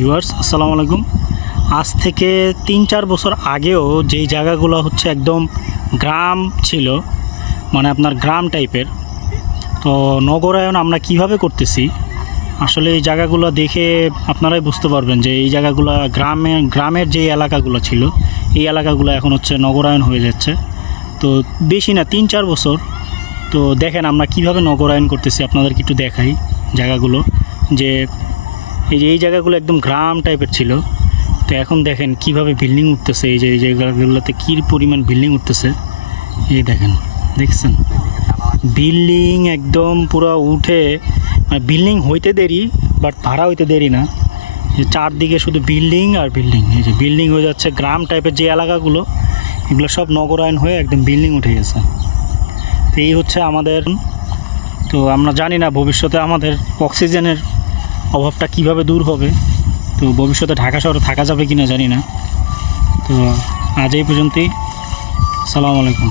Viewers আসসালামু আলাইকুম। আজ থেকে ৩-৪ বছর আগেও যেই জায়গাগুলো হচ্ছে একদম গ্রাম ছিল, মানে আপনার গ্রাম টাইপের, তো নগরায়ন আমরা কিভাবে করতেছি আসলে এই জায়গাগুলো দেখে আপনারাই বুঝতে পারবেন যে এই জায়গাগুলো গ্রামের যে এলাকাগুলো ছিল এই এলাকাগুলো এখন হচ্ছে নগরায়ন হয়ে যাচ্ছে। তো বেশি না ৩-৪ বছর। তো দেখেন আমরা কিভাবে নগরায়ন করতেছি, আপনাদেরকে একটু দেখাই জায়গাগুলো। যে এই জায়গাগুলো একদম গ্রাম টাইপের ছিল, তো এখন দেখেন কিভাবে বিল্ডিং উঠতেছে। এই জায়গাগুলোতে কী পরিমাণ বিল্ডিং উঠতেছে, এই দেখেন, দেখছেন বিল্ডিং একদম পুরো উঠে, মানে বিল্ডিং হইতে দেরি বাট ভাড়া হইতে দেরি না। যে চারদিকে শুধু বিল্ডিং আর বিল্ডিং, এই যে বিল্ডিং হয়ে যাচ্ছে। গ্রাম টাইপের যে এলাকাগুলো এগুলো সব নগরায়ন হয়ে একদম বিল্ডিং উঠে গেছে। তো এই হচ্ছে আমাদের। তো আমরা জানি না ভবিষ্যতে আমাদের অক্সিজেনের অভাবটা কিভাবে দূর হবে, তো ভবিষ্যতে ঢাকা শহরে থাকা যাবে কি না জানি না। তো আজ এই পর্যন্তই। আসসালামু আলাইকুম।